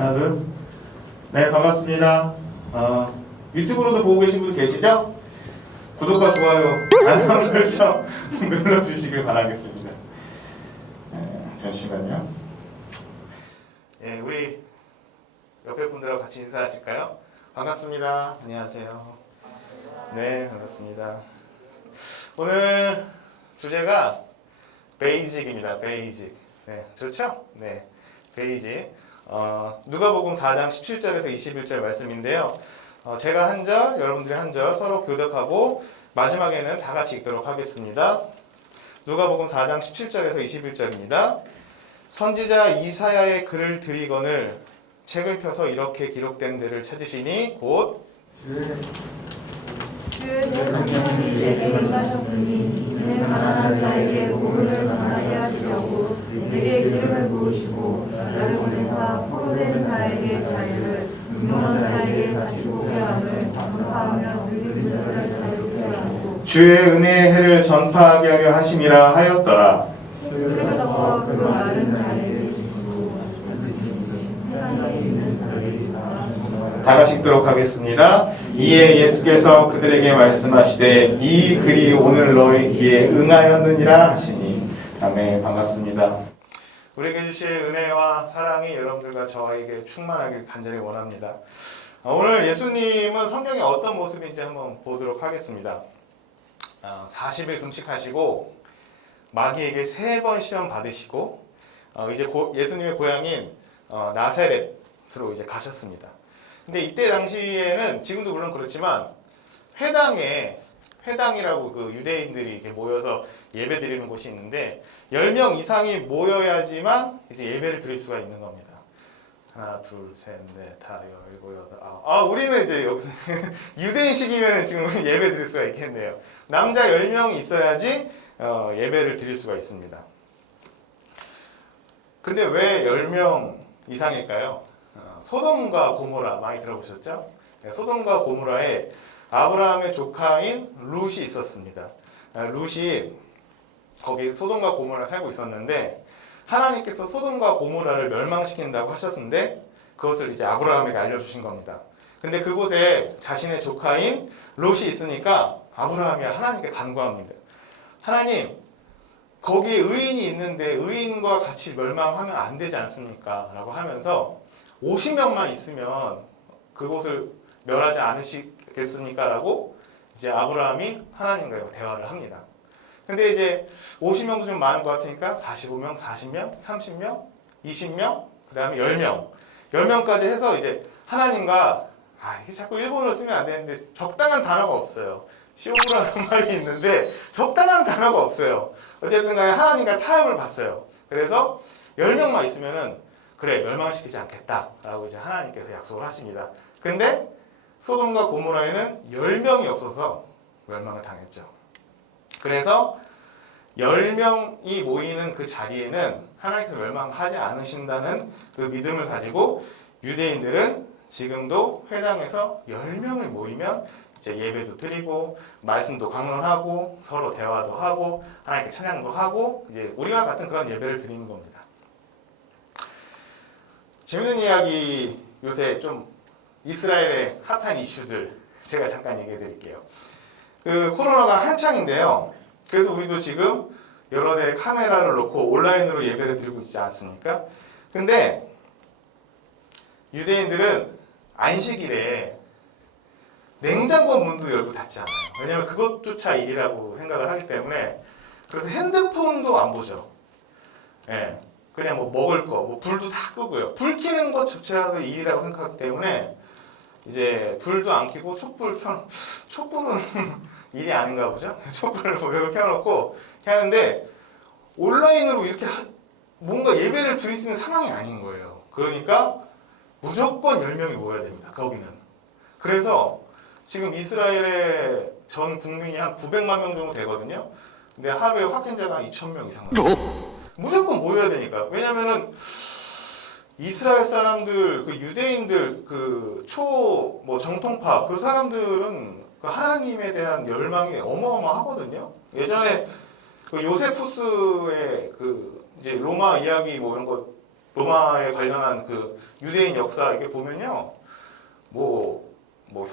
하나, 둘. 네, 반갑습니다. 유튜브로도 보고 계신 분 계시죠? 구독과 좋아요, 알람 설정 눌러주시길 바라겠습니다. 잠시만요. 예, 우리 옆에 분들하고 같이 인사하실까요? 반갑습니다. 안녕하세요. 네, 반갑습니다. 오늘 주제가 베이직입니다. 베이직. 네, 좋죠? 네, 베이직. 누가복음 4장 17절에서 21절 말씀인데요. 제가 한 절, 여러분들이 한 절 서로 교독하고 마지막에는 다 같이 읽도록 하겠습니다. 누가복음 4장 17절에서 21절입니다. 선지자 이사야의 글을 들이거늘 책을 펴서 이렇게 기록된 데를 찾으시니 곧 주의 성령이 내게 임하셨으니 이는 가난한 자에게 복음을 전하게 하시려고 내게 기름을 부으시고 나를 보내사 포로된 자에게 자유를 등용한 자에게 다시 보게 함을 전파하며 늙은 자를 자유케 하고 주의 은혜의 해를 전파하게 하려 하심이라 하였더라. 책에서 그 마른 자에게 주시고 세상에 있는 자를 다 같이 읽도록 하겠습니다. 이에 예수께서 그들에게 말씀하시되 이 글이 오늘 너희 귀에 응하였느니라 하시니. 아멘. 반갑습니다. 우리에게 주실 은혜와 사랑이 여러분들과 저에게 충만하길 간절히 원합니다. 오늘 예수님은 성경에 어떤 모습인지 한번 보도록 하겠습니다. 40일 금식하시고 마귀에게 3번 시험 받으시고 이제 예수님의 고향인 나사렛으로 이제 가셨습니다. 근데 이때 당시에는 지금도 물론 그렇지만 회당이라고 그 유대인들이 이렇게 모여서 예배 드리는 곳이 있는데 10명 이상이 모여야지만 이제 예배를 드릴 수가 있는 겁니다. 하나, 둘, 셋, 넷, 다, 열일곱, 여덟, 아홉. 우리는 이제 여기서 유대인식이면 지금 예배 드릴 수가 있겠네요. 남자 10명이 있어야지 예배를 드릴 수가 있습니다. 근데 왜 10명 이상일까요? 소돔과 고모라 많이 들어보셨죠? 소돔과 고모라에 아브라함의 조카인 룻이 있었습니다. 룻이 거기 소돔과 고모라 살고 있었는데 하나님께서 소돔과 고모라를 멸망시킨다고 하셨는데 그것을 이제 아브라함에게 알려주신 겁니다. 근데 그곳에 자신의 조카인 롯이 있으니까 아브라함이 하나님께 간구합니다. 하나님, 거기에 의인이 있는데 의인과 같이 멸망하면 안 되지 않습니까? 라고 하면서 50명만 있으면 그곳을 멸하지 않으시겠습니까? 라고 이제 아브라함이 하나님과 대화를 합니다. 근데 이제 50명도 좀 많은 것 같으니까 45명, 40명, 30명, 20명, 그 다음에 10명. 10명까지 해서 이제 하나님과, 이게 자꾸 일본어를 쓰면 안 되는데 적당한 단어가 없어요. 쇼부라는 말이 있는데 적당한 단어가 없어요. 어쨌든 간에 하나님과 타협을 봤어요. 그래서 10명만 있으면은 그래, 멸망시키지 않겠다라고 이제 하나님께서 약속을 하십니다. 근데 소돔과 고모라에는 10명이 없어서 멸망을 당했죠. 그래서 10명이 모이는 그 자리에는 하나님께서 멸망하지 않으신다는 그 믿음을 가지고 유대인들은 지금도 회당에서 10명을 모이면 이제 예배도 드리고 말씀도 강론하고 서로 대화도 하고 하나님께 찬양도 하고 이제 우리와 같은 그런 예배를 드리는 겁니다. 재밌는 이야기, 요새 좀 이스라엘의 핫한 이슈들 제가 잠깐 얘기해 드릴게요. 그 코로나가 한창인데요. 그래서 우리도 지금 여러 대의 카메라를 놓고 온라인으로 예배를 드리고 있지 않습니까? 근데 유대인들은 안식일에 냉장고 문도 열고 닫지 않아요. 왜냐하면 그것조차 일이라고 생각을 하기 때문에. 그래서 핸드폰도 안 보죠. 예. 그냥 뭐 먹을 거, 뭐 불도 다 끄고요. 불 켜는 것조차도 일이라고 생각하기 때문에 이제 불도 안 켜고 촛불은 일이 아닌가 보죠. 촛불을 보려고 켜놓고 하는데 온라인으로 이렇게 뭔가 예배를 드릴 수 있는 상황이 아닌 거예요. 그러니까 무조건 10명이 모여야 됩니다. 거기는. 그래서 지금 이스라엘의 전 국민이 한 900만 명 정도 되거든요. 근데 하루에 확진자가 한 2,000명 이상 나와요. 무조건 모여야 되니까. 왜냐면은 이스라엘 사람들, 그 유대인들, 뭐 정통파, 그 사람들은 그 하나님에 대한 열망이 어마어마하거든요. 예전에 그 요세푸스의 그 이제 로마 이야기 뭐 이런 거 로마에 관련한 그 유대인 역사 이게 보면요, 뭐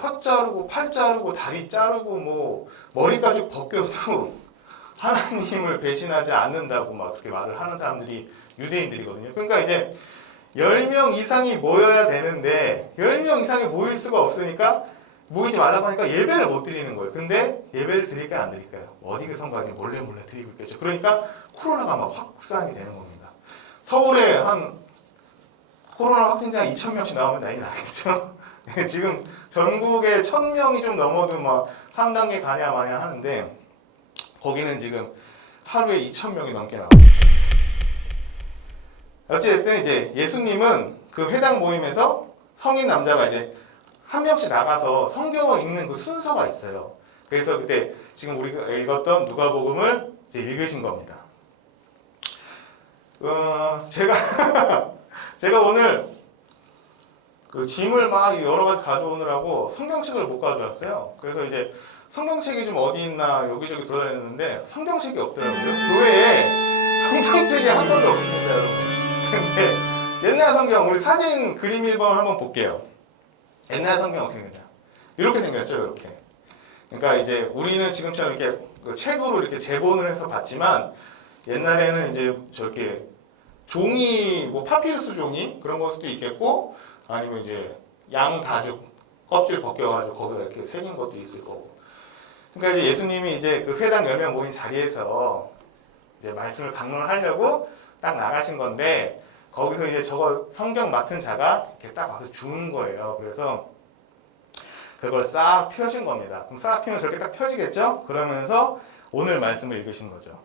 혀 자르고 팔 자르고 다리 자르고 뭐 머리까지 벗겨도 하나님을 배신하지 않는다고 막 그렇게 말을 하는 사람들이 유대인들이거든요. 그러니까 이제 10명 이상이 모여야 되는데 10명 이상이 모일 수가 없으니까 모이지 말라고 하니까 예배를 못 드리는 거예요. 근데 예배를 드릴까요, 안 드릴까요? 어디 그 성가지 몰래 드리고 있겠죠. 그러니까 코로나가 막 확산이 되는 겁니다. 서울에 한 코로나 확진자 2,000명씩 나오면 난리 나겠죠. 지금 전국에 1,000명이 좀 넘어도 막 3단계 가냐 마냐 하는데 거기는 지금 하루에 2,000명이 넘게 나오고 있어요. 어쨌든 이제 예수님은 그 회당 모임에서 성인 남자가 이제 한 명씩 나가서 성경을 읽는 그 순서가 있어요. 그래서 그때 지금 우리가 읽었던 누가복음을 이제 읽으신 겁니다. 제가 오늘 그 짐을 막 여러 가지 가져오느라고 성경책을 못 가져왔어요. 그래서 이제 성경책이 좀 어디 있나 여기저기 돌아다녔는데 성경책이 없더라고요. 교회에 성경책이 한 권도 없습니다, 여러분. 근데 옛날 성경, 우리 사진 그림 1번을 한번 볼게요. 옛날 성경 어떻게 되냐? 이렇게 생겼죠, 이렇게. 그러니까 이제 우리는 지금처럼 이렇게 그 책으로 이렇게 제본을 해서 봤지만 옛날에는 이제 저렇게 종이, 뭐 파피루스 종이 그런 걸 수도 있겠고 아니면 이제 양 가죽 껍질 벗겨가지고 거기다 이렇게 새긴 것도 있을 거고. 그러니까 이제 예수님이 이제 그 회당 10명 모인 자리에서 이제 말씀을 강론하려고 딱 나가신 건데 거기서 이제 저거 성경 맡은 자가 이렇게 딱 와서 주는 거예요. 그래서 그걸 싹 펴신 겁니다. 그럼 싹 펴면 저렇게 딱 펴지겠죠? 그러면서 오늘 말씀을 읽으신 거죠.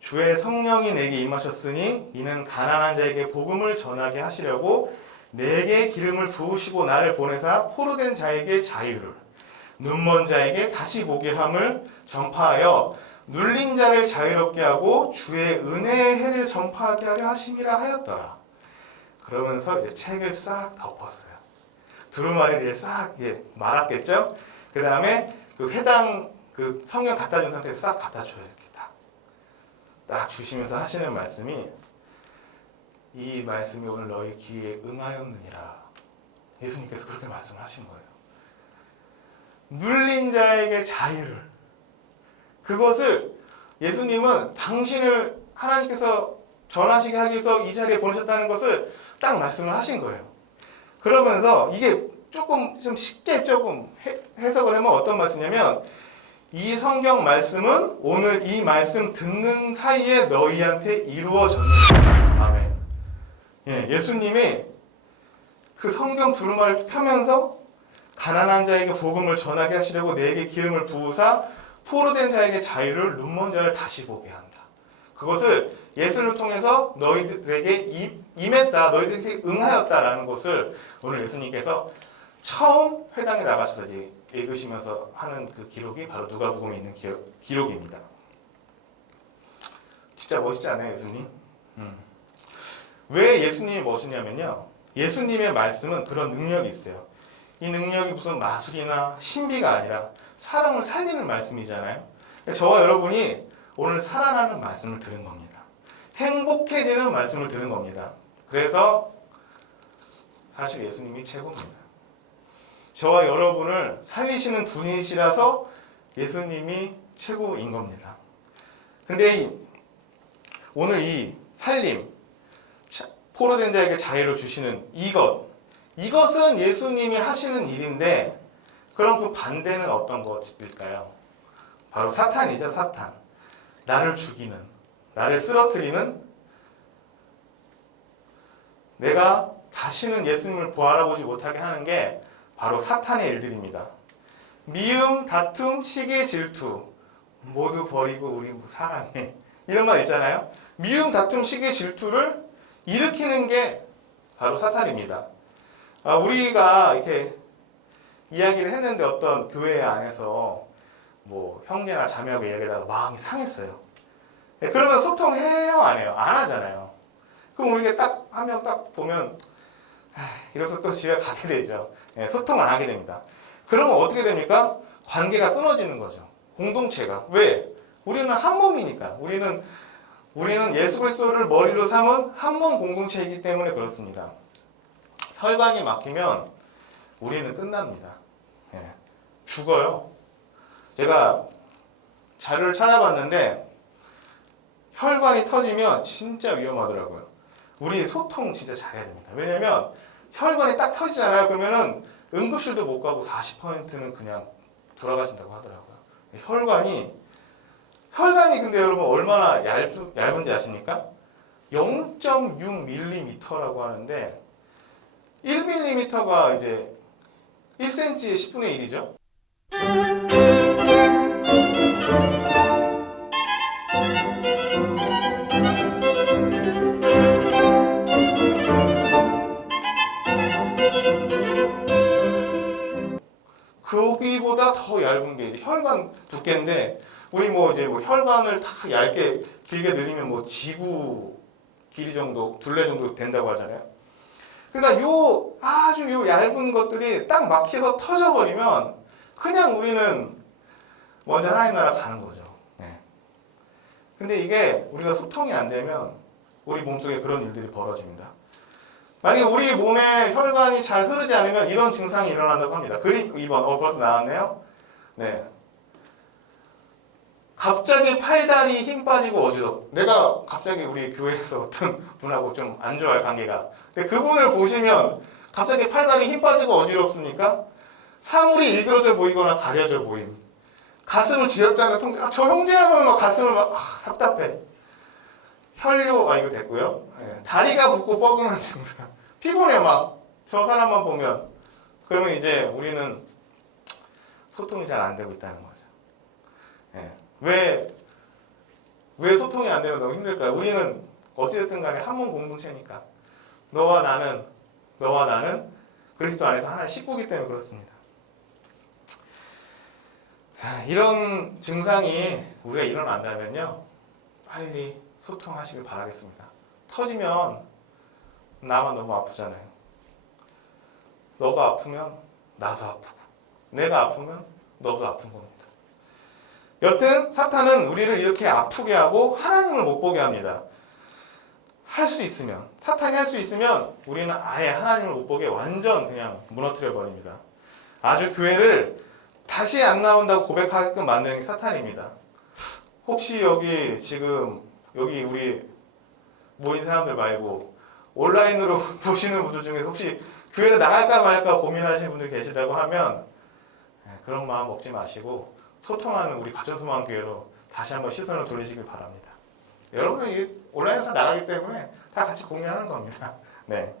주의 성령이 내게 임하셨으니 이는 가난한 자에게 복음을 전하게 하시려고 내게 기름을 부으시고 나를 보내사 포로된 자에게 자유를, 눈먼 자에게 다시 보게 함을 전파하여 눌린 자를 자유롭게 하고 주의 은혜의 해를 전파하게 하려 하심이라 하였더라. 그러면서 이제 책을 싹 덮었어요. 두루마리를 싹 말았겠죠? 그 다음에 그 회당 그 성경 갖다 준 상태에서 싹 갖다 줘요. 이렇게 딱 주시면서 하시는 말씀이 이 말씀이 오늘 너희 귀에 응하였느니라. 예수님께서 그렇게 말씀을 하신 거예요. 눌린 자에게 자유를, 그것을 예수님은 당신을 하나님께서 전하시게 하기 위해서 이 자리에 보내셨다는 것을 딱 말씀을 하신 거예요. 그러면서 이게 조금 좀 쉽게 조금 해석을 하면 어떤 말씀이냐면 이 성경 말씀은 오늘 이 말씀 듣는 사이에 너희한테 이루어졌느니라. 아멘. 예수님이 그 성경 두루마리를 펴면서 가난한 자에게 복음을 전하게 하시려고 내게 기름을 부으사 포로된 자에게 자유를, 눈먼 자를 다시 보게 한다. 그것을 예수를 통해서 너희들에게 임했다, 너희들에게 응하였다라는 것을 오늘 예수님께서 처음 회당에 나가셔서 읽으시면서 하는 그 기록이 바로 누가복음에 있는 기록입니다. 진짜 멋있지 않아요, 예수님? 왜 예수님이 멋있냐면요, 예수님의 말씀은 그런 능력이 있어요. 이 능력이 무슨 마술이나 신비가 아니라 사람을 살리는 말씀이잖아요. 저와 여러분이 오늘 살아나는 말씀을 들은 겁니다. 행복해지는 말씀을 들은 겁니다. 그래서 사실 예수님이 최고입니다. 저와 여러분을 살리시는 분이시라서 예수님이 최고인 겁니다. 근데 오늘 이 살림, 포로된 자에게 자유를 주시는 이것은 예수님이 하시는 일인데, 그럼 그 반대는 어떤 것일까요? 바로 사탄이죠, 사탄. 나를 죽이는, 나를 쓰러뜨리는, 내가 다시는 예수님을 부활하지 못하게 하는 게 바로 사탄의 일들입니다. 미움, 다툼, 시기, 질투 모두 버리고 우리 사랑해, 이런 말 있잖아요. 미움, 다툼, 시기, 질투를 일으키는 게 바로 사탄입니다. 우리가 이렇게 이야기를 했는데 어떤 교회 안에서 뭐 형제나 자매하고 이야기하다가 마음이 상했어요. 그러면 소통해요, 안 해요? 안 하잖아요. 그럼 우리가 딱 한 명 딱 보면 이러면서 또 집에 가게 되죠. 소통 안 하게 됩니다. 그러면 어떻게 됩니까? 관계가 끊어지는 거죠. 공동체가. 왜? 우리는 한 몸이니까. 우리는 우리는 예수 그리스도를 머리로 삼은 한 몸 공동체이기 때문에 그렇습니다. 혈관이 막히면 우리는 끝납니다. 예, 죽어요. 제가 자료를 찾아봤는데 혈관이 터지면 진짜 위험하더라고요. 우리 소통 진짜 잘해야 됩니다. 왜냐면 혈관이 딱 터지잖아요. 그러면은 응급실도 못 가고 40%는 그냥 돌아가신다고 하더라고요. 혈관이 근데 여러분 얼마나 얇은지 아십니까? 0.6mm라고 하는데 1mm가 이제 1cm의 10분의 1이죠. 거기보다 더 얇은 게 이제 혈관 두께인데 우리 뭐 이제 뭐 혈관을 다 얇게 길게 늘리면 뭐 지구 길이 정도, 둘레 정도 된다고 하잖아요. 그러니까 요 아주 요 얇은 것들이 딱 막혀서 터져버리면 그냥 우리는 먼저 하나님 나라 가는 거죠. 네. 근데 이게 우리가 소통이 안 되면 우리 몸속에 그런 일들이 벌어집니다. 만약 우리 몸에 혈관이 잘 흐르지 않으면 이런 증상이 일어난다고 합니다. 그림 2번. 벌써 나왔네요. 네. 갑자기 팔다리 힘 빠지고 어지럽. 내가 갑자기 우리 교회에서 어떤 분하고 좀 안 좋아요, 관계가. 근데 그분을 보시면 갑자기 팔다리 힘 빠지고 어지럽습니까? 사물이 일그러져 보이거나 가려져 보임. 가슴을 쥐었잖아요. 저 형제하면 막 가슴을 막 답답해. 혈뇨, 이거 됐고요. 네. 다리가 붓고 뻐근한 증상. 피곤해 막. 저 사람만 보면. 그러면 이제 우리는 소통이 잘 안 되고 있다는 거죠. 네. 왜 소통이 안 되면 너무 힘들까요? 우리는 어찌됐든 간에 한 몸 공동체니까. 너와 나는 그리스도 안에서 하나의 식구이기 때문에 그렇습니다. 이런 증상이 우리가 일어난다면요. 빨리 소통하시길 바라겠습니다. 터지면 나만 너무 아프잖아요. 너가 아프면 나도 아프고 내가 아프면 너도 아픈 겁니다. 여튼 사탄은 우리를 이렇게 아프게 하고 하나님을 못 보게 합니다. 사탄이 할 수 있으면 우리는 아예 하나님을 못 보게 완전 그냥 무너뜨려 버립니다. 아주 교회를 다시 안 나온다고 고백하게끔 만드는 게 사탄입니다. 혹시 여기 우리 모인 사람들 말고 온라인으로 보시는 분들 중에서 혹시 교회를 나갈까 말까 고민하시는 분들 계시다고 하면 그런 마음 먹지 마시고 소통하는 우리 가천소망교회로 다시 한번 시선을 돌리시길 바랍니다. 여러분은 이 온라인에서 나가기 때문에 다 같이 공유하는 겁니다. 네.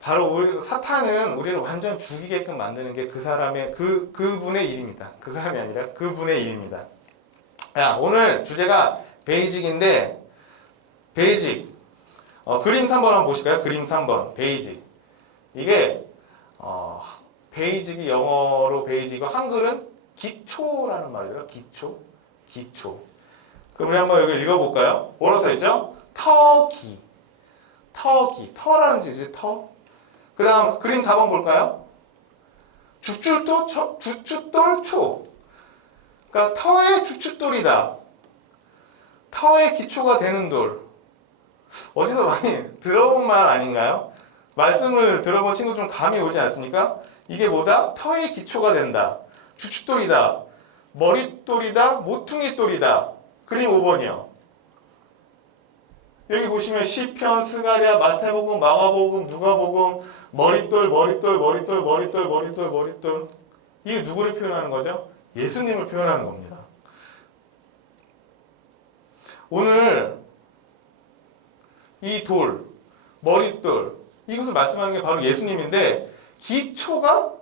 바로 사탄은 우리를 완전 죽이게끔 만드는 게 그분의 일입니다. 그 사람이 아니라 그분의 일입니다. 오늘 주제가 베이직인데 베이직 그림 3번 한번 보실까요? 그림 3번 베이직. 이게 베이직이 영어로 베이직이고 한글은 기초라는 말이에요. 기초. 그럼 우리 한번 여기 읽어볼까요? 뭐라고 써있죠? 터라는 뜻이지. 그 다음 그림 4번 볼까요? 주춧돌초. 그러니까 터의 주춧돌이다. 터의 기초가 되는 돌. 어디서 많이 들어본 말 아닌가요? 말씀을 들어본 친구 좀 감이 오지 않습니까? 이게 뭐다? 터의 기초가 된다. 주춧돌이다. 머릿돌이다. 모퉁이돌이다. 그림 5번이요. 여기 보시면 시편, 스가랴, 마태복음, 마가복음, 누가복음, 머릿돌. 이게 누구를 표현하는 거죠? 예수님을 표현하는 겁니다. 오늘 이 돌, 머릿돌, 이것을 말씀하는 게 바로 예수님인데 기초가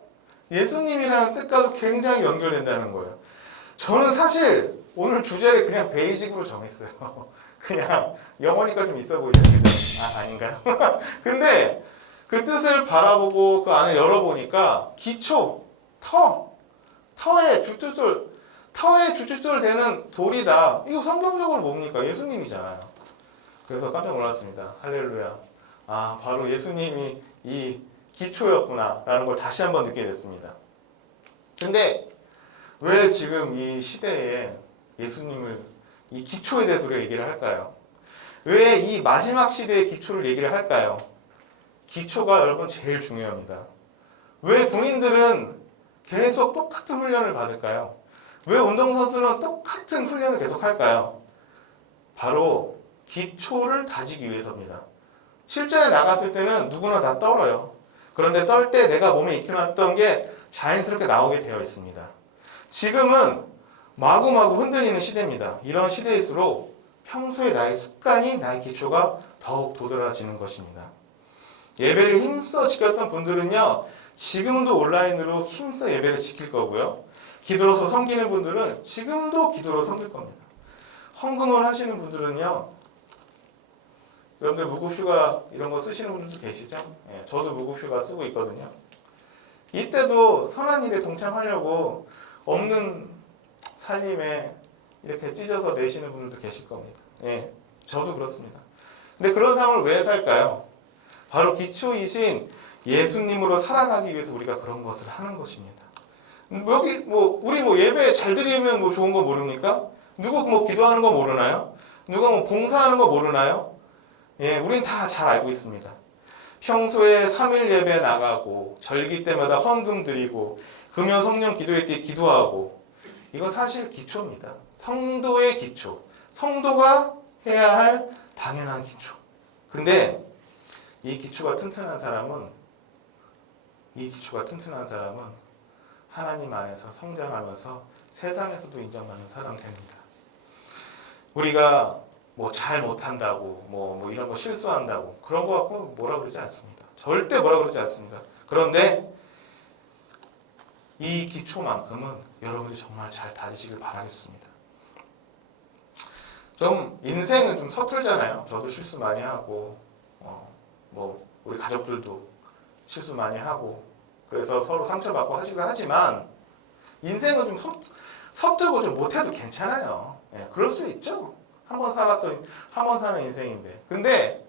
예수님이라는 뜻과도 굉장히 연결된다는 거예요. 저는 사실 오늘 주제를 그냥 베이직으로 정했어요. 그냥 영어니까 좀 있어 보이죠? 그죠? 아닌가요? 근데 그 뜻을 바라보고 그 안을 열어보니까 기초, 터의 주춧돌 되는 돌이다. 이거 성경적으로 뭡니까? 예수님이잖아요. 그래서 깜짝 놀랐습니다. 할렐루야. 바로 예수님이 이 기초였구나 라는 걸 다시 한번 느끼게 됐습니다. 근데 왜 지금 이 시대에 예수님을 이 기초에 대해서 우리가 얘기를 할까요? 왜 이 마지막 시대의 기초를 얘기를 할까요? 기초가 여러분 제일 중요합니다. 왜 군인들은 계속 똑같은 훈련을 받을까요? 왜 운동선수는 똑같은 훈련을 계속 할까요? 바로 기초를 다지기 위해서입니다. 실전에 나갔을 때는 누구나 다 떨어요. 그런데 떨 때 내가 몸에 익혀놨던 게 자연스럽게 나오게 되어 있습니다. 지금은 마구마구 흔들리는 시대입니다. 이런 시대일수록 평소에 나의 습관이, 나의 기초가 더욱 도드라지는 것입니다. 예배를 힘써 지켰던 분들은요, 지금도 온라인으로 힘써 예배를 지킬 거고요. 기도로서 섬기는 분들은 지금도 기도로 섬길 겁니다. 헌금을 하시는 분들은요, 여러분들 무급휴가 이런 거 쓰시는 분들도 계시죠? 예, 저도 무급휴가 쓰고 있거든요. 이때도 선한 일에 동참하려고 없는 살림에 이렇게 찢어서 내시는 분들도 계실 겁니다. 예, 저도 그렇습니다. 근데 그런 삶을 왜 살까요? 바로 기초이신 예수님으로 살아가기 위해서 우리가 그런 것을 하는 것입니다. 여기 우리 예배 잘 드리면 좋은 거 모릅니까? 누구 기도하는 거 모르나요? 누가 봉사하는 거 모르나요? 예, 우린 다 잘 알고 있습니다. 평소에 3일 예배 나가고 절기 때마다 헌금 드리고 금요 성령 기도회 때 기도하고, 이건 사실 기초입니다. 성도의 기초, 성도가 해야 할 당연한 기초. 근데 이 기초가 튼튼한 사람은 하나님 안에서 성장하면서 세상에서도 인정받는 사람 됩니다. 우리가 잘 못한다고 이런 거 실수한다고 그런 거 갖고 뭐라 그러지 않습니다. 절대 뭐라 그러지 않습니다. 그런데 이 기초만큼은 여러분이 정말 잘 다지시길 바라겠습니다. 좀 인생은 좀 서툴잖아요. 저도 실수 많이 하고 우리 가족들도 실수 많이 하고, 그래서 서로 상처받고 하시긴 하지만 인생은 좀 서툴고 좀 못해도 괜찮아요. 예, 그럴 수 있죠. 한 번 사는 인생인데. 근데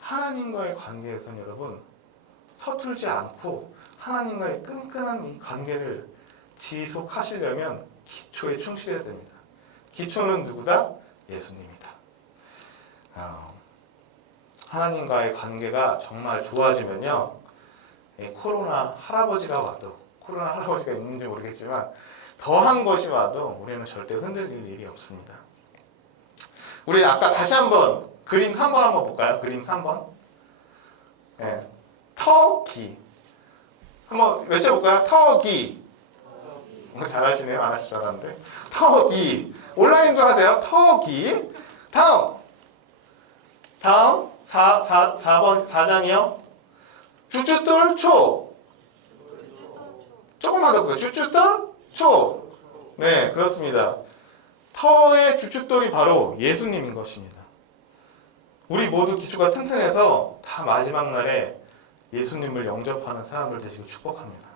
하나님과의 관계에서는 여러분 서툴지 않고 하나님과의 끈끈한 이 관계를 지속하시려면 기초에 충실해야 됩니다. 기초는 누구다? 예수님이다. 하나님과의 관계가 정말 좋아지면요, 코로나 할아버지가 있는지 모르겠지만 더한 것이 와도 우리는 절대 흔들릴 일이 없습니다. 우리 아까 다시 한번 그림 3번 한번 볼까요? 그림 3번. 예. 터기. 한번 외쳐볼까요? 터기. 잘하시네요. 안 하실 줄 알았는데. 터기. 온라인도 하세요. 터기. 다음 4번 4장이요. 쭈쭈돌 초. 조금만 더 볼까요? 쭈쭈돌 초. 네, 그렇습니다. 터의 주춧돌이 바로 예수님인 것입니다. 우리 모두 기초가 튼튼해서 다 마지막 날에 예수님을 영접하는 사람들 되시길 축복합니다.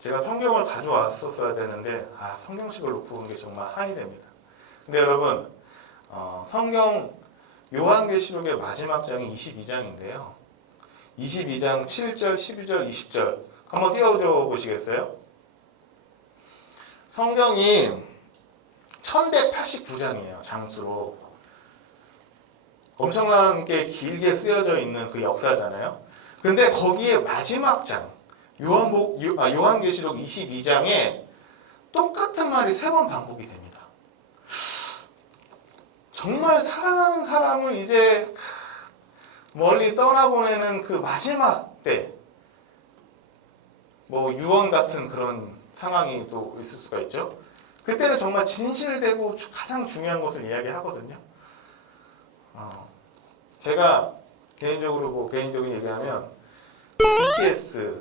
제가 성경을 가져왔었어야 되는데 성경식을 놓고 온 게 정말 한이 됩니다. 근데 여러분, 성경 요한계시록의 마지막 장이 22장인데요. 22장 7절, 12절, 20절 한번 띄워줘 보시겠어요? 성경이 1189장이에요. 장수로 엄청나게 길게 쓰여져 있는 그 역사잖아요. 근데 거기에 마지막 장 요한계시록 22장에 똑같은 말이 3번 반복이 됩니다. 정말 사랑하는 사람을 이제 멀리 떠나보내는 그 마지막 때, 유언 같은 그런 상황이 또 있을 수가 있죠. 그때는 정말 진실되고 가장 중요한 것을 이야기하거든요. 제가 개인적인 얘기하면 BTS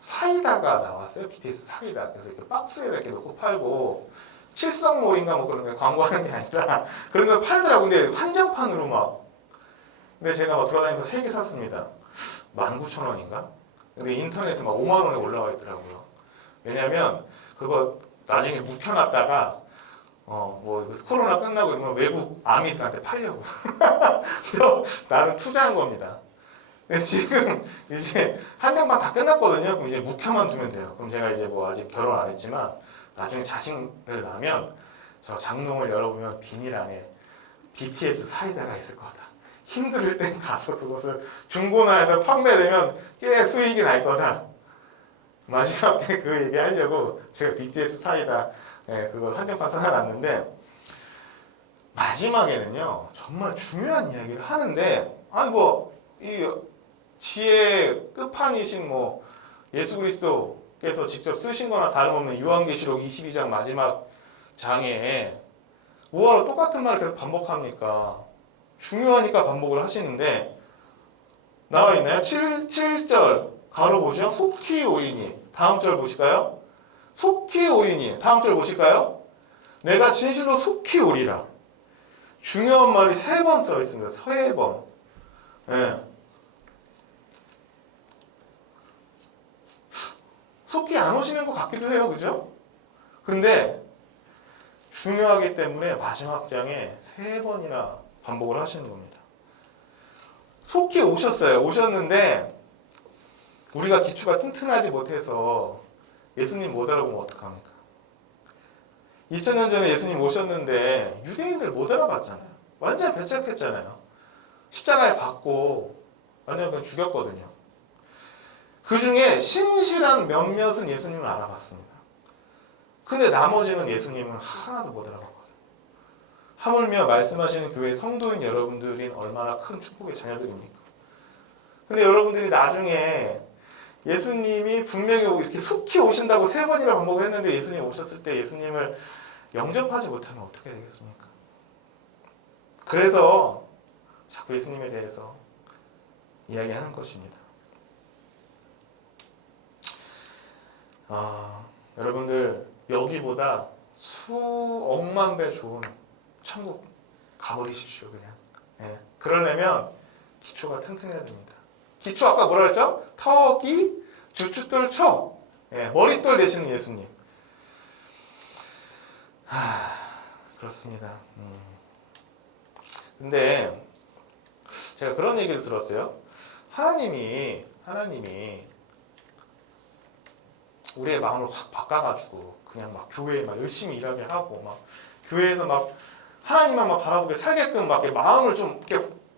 사이다가 나왔어요. BTS 사이다. 그래서 이렇게 박스에 이렇게 넣고 팔고, 칠성몰인가 그런 거 광고하는 게 아니라 그런 거 팔더라고요. 근데 한정판으로 근데 제가 돌아다니면서 3개 샀습니다. 19,000원인가? 근데 인터넷에 5만 원에 올라와 있더라고요. 왜냐면 그거 나중에 묵혀놨다가 코로나 끝나고 이러면 외국 아미들한테 팔려고. 그래서 나는 투자한 겁니다. 근데 지금 이제 한정판 다 끝났거든요. 그럼 이제 묵혀만 두면 돼요. 그럼 제가 이제 아직 결혼 안 했지만 나중에 자식들 나면 저 장롱을 열어보면 비닐 안에 BTS 사이다가 있을 거다. 힘들 땐 가서 그것을 중고나라에서 판매되면 꽤 수익이 날 거다. 마지막 때 그 얘기 하려고 제가 BTS 사이다 그걸 한정판 사놨는데 마지막에는요 정말 중요한 이야기를 하는데 아니 뭐 이 지혜 끝판이신 뭐 예수 그리스도께서 직접 쓰신 거나 다름없는 요한계시록 22장 마지막 장에 뭐하러 똑같은 말을 계속 반복합니까? 중요하니까 반복을 하시는데 나와 있나요? 7절 가로 보시죠. 속히 오리니. 다음 절 보실까요? 속히 오리니. 다음 절 보실까요? 내가 진실로 속히 오리라. 중요한 말이 3번 써 있습니다. 3번. 예. 속히 안 오시는 것 같기도 해요. 그죠? 근데 중요하기 때문에 마지막 장에 3번이나 반복을 하시는 겁니다. 속히 오셨어요. 오셨는데 우리가 기초가 튼튼하지 못해서 예수님 못 알아보면 어떡합니까? 2000년 전에 예수님 오셨는데 유대인들 못 알아봤잖아요. 완전 배척했잖아요. 십자가에 박고 완전 그냥 죽였거든요. 그 중에 신실한 몇몇은 예수님을 알아봤습니다. 근데 나머지는 예수님을 하나도 못 알아봤거든요. 하물며 말씀하시는 교회 성도인 여러분들이 얼마나 큰 축복의 자녀들입니까? 근데 여러분들이 나중에 예수님이 분명히 이렇게 속히 오신다고 3번이나 반복을 했는데 예수님 오셨을 때 예수님을 영접하지 못하면 어떻게 되겠습니까? 그래서 자꾸 예수님에 대해서 이야기하는 것입니다. 여러분들 여기보다 수억만 배 좋은 천국 가버리십시오. 그냥. 예. 그러려면 기초가 튼튼해야 됩니다. 기초 아까 뭐라 그랬죠? 터기, 주춧돌, 초. 예. 머릿돌 되시는 예수님. 그렇습니다. 근데 제가 그런 얘기를 들었어요. 하나님이 우리의 마음을 확 바꿔가지고 그냥 막 교회에 막 열심히 일하게 하고 막 교회에서 막 하나님만 막 바라보게 살게끔 막 마음을 좀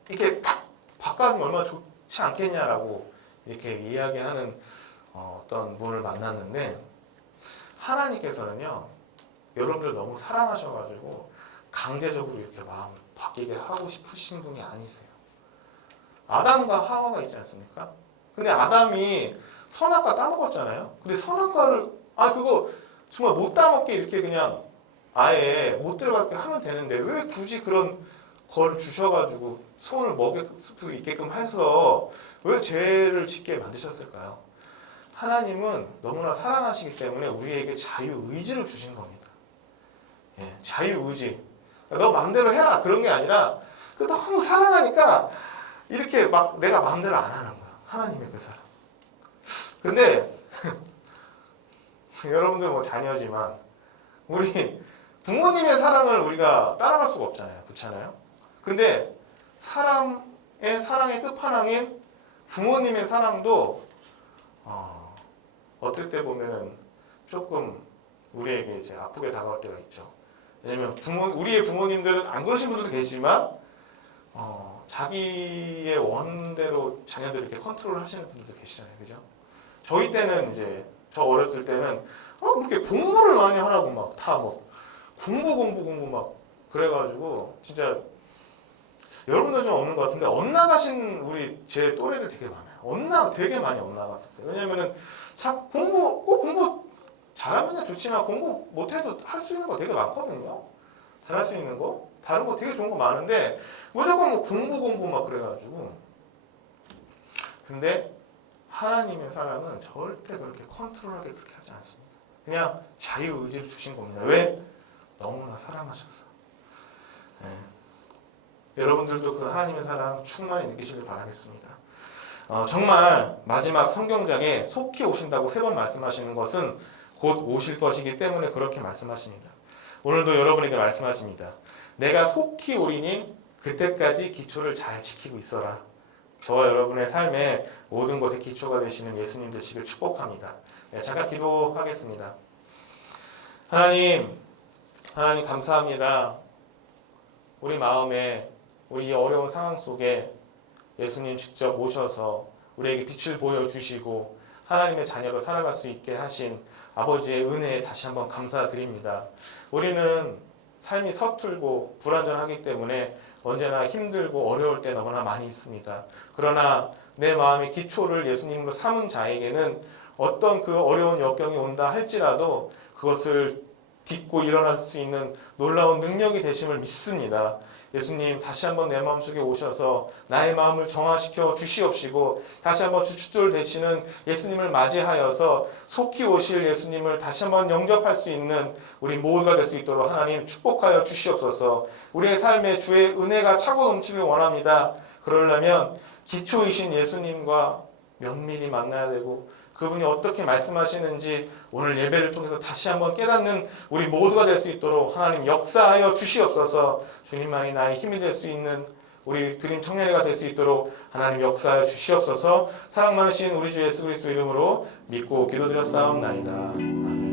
이렇게 딱 바꿔주면 얼마나 좋지 않겠냐라고 이렇게 이야기하는 어떤 분을 만났는데 하나님께서는요 여러분들 너무 사랑하셔가지고 강제적으로 이렇게 마음을 바뀌게 하고 싶으신 분이 아니세요. 아담과 하와가 있지 않습니까? 근데 아담이 선악과 따먹었잖아요. 근데 선악과를 그거 정말 못 따먹게 이렇게 그냥 아예 못 들어가게 하면 되는데 왜 굳이 그런 걸 주셔가지고 손을 먹일 수 있게끔 해서 왜 죄를 짓게 만드셨을까요? 하나님은 너무나 사랑하시기 때문에 우리에게 자유의지를 주신 겁니다. 예, 자유의지. 너 마음대로 해라 그런 게 아니라 너무 사랑하니까 이렇게 막 내가 마음대로 안 하는 거야. 하나님의 그 사랑. 근데 여러분들 뭐 자녀지만 우리 부모님의 사랑을 우리가 따라갈 수가 없잖아요. 그렇잖아요? 근데 사람의 사랑의 끝판왕인 부모님의 사랑도 어떨 때 보면은 조금 우리에게 이제 아프게 다가올 때가 있죠. 왜냐면 우리의 부모님들은 안 그러신 분들도 계시지만 자기의 원대로 자녀들을 이렇게 컨트롤 하시는 분들도 계시잖아요. 그죠? 저희 때는 이제 저 어렸을 때는 그렇게 공부를 많이 하라고 막 다 뭐 공부 막 그래가지고 진짜 여러분들 좀 없는 것 같은데 엇나가신 우리 제 또래들 되게 많아요. 되게 많이 엇나갔었어요. 왜냐면은 공부 잘하면 좋지만 공부 못해도 할 수 있는 거 되게 많거든요. 잘할 수 있는 거 다른 거 되게 좋은 거 많은데 무조건 뭐 공부 막 그래가지고 근데 하나님의 사랑은 절대 그렇게 컨트롤하게 그렇게 하지 않습니다. 그냥 자유의지를 주신 겁니다. 왜? 너무나 사랑하셔서. 여러분들도 그 하나님의 사랑 충만히 느끼시길 바라겠습니다. 정말 마지막 성경장에 속히 오신다고 3번 말씀하시는 것은 곧 오실 것이기 때문에 그렇게 말씀하십니다. 오늘도 여러분에게 말씀하십니다. 내가 속히 오리니 그때까지 기초를 잘 지키고 있어라. 저와 여러분의 삶의 모든 것의 기초가 되시는 예수님 되시길 축복합니다. 잠깐 기도하겠습니다. 하나님 감사합니다. 우리 마음에 우리 이 어려운 상황 속에 예수님 직접 오셔서 우리에게 빛을 보여주시고 하나님의 자녀로 살아갈 수 있게 하신 아버지의 은혜에 다시 한번 감사드립니다. 우리는 삶이 서툴고 불완전하기 때문에 언제나 힘들고 어려울 때 너무나 많이 있습니다. 그러나 내 마음의 기초를 예수님으로 삼은 자에게는 어떤 그 어려운 역경이 온다 할지라도 그것을 딛고 일어날 수 있는 놀라운 능력이 되심을 믿습니다. 예수님 다시 한번 내 마음속에 오셔서 나의 마음을 정화시켜 주시옵시고 다시 한번 주춧돌 되시는 예수님을 맞이하여서 속히 오실 예수님을 다시 한번 영접할 수 있는 우리 모두가 될 수 있도록 하나님 축복하여 주시옵소서. 우리의 삶에 주의 은혜가 차고 넘치길 원합니다. 그러려면 기초이신 예수님과 면밀히 만나야 되고 그분이 어떻게 말씀하시는지 오늘 예배를 통해서 다시 한번 깨닫는 우리 모두가 될 수 있도록 하나님 역사하여 주시옵소서. 주님만이 나의 힘이 될 수 있는 우리 드림 청년회가 될 수 있도록 하나님 역사하여 주시옵소서. 사랑 많으신 우리 주 예수 그리스도 이름으로 믿고 기도드렸사옵나이다. 아멘.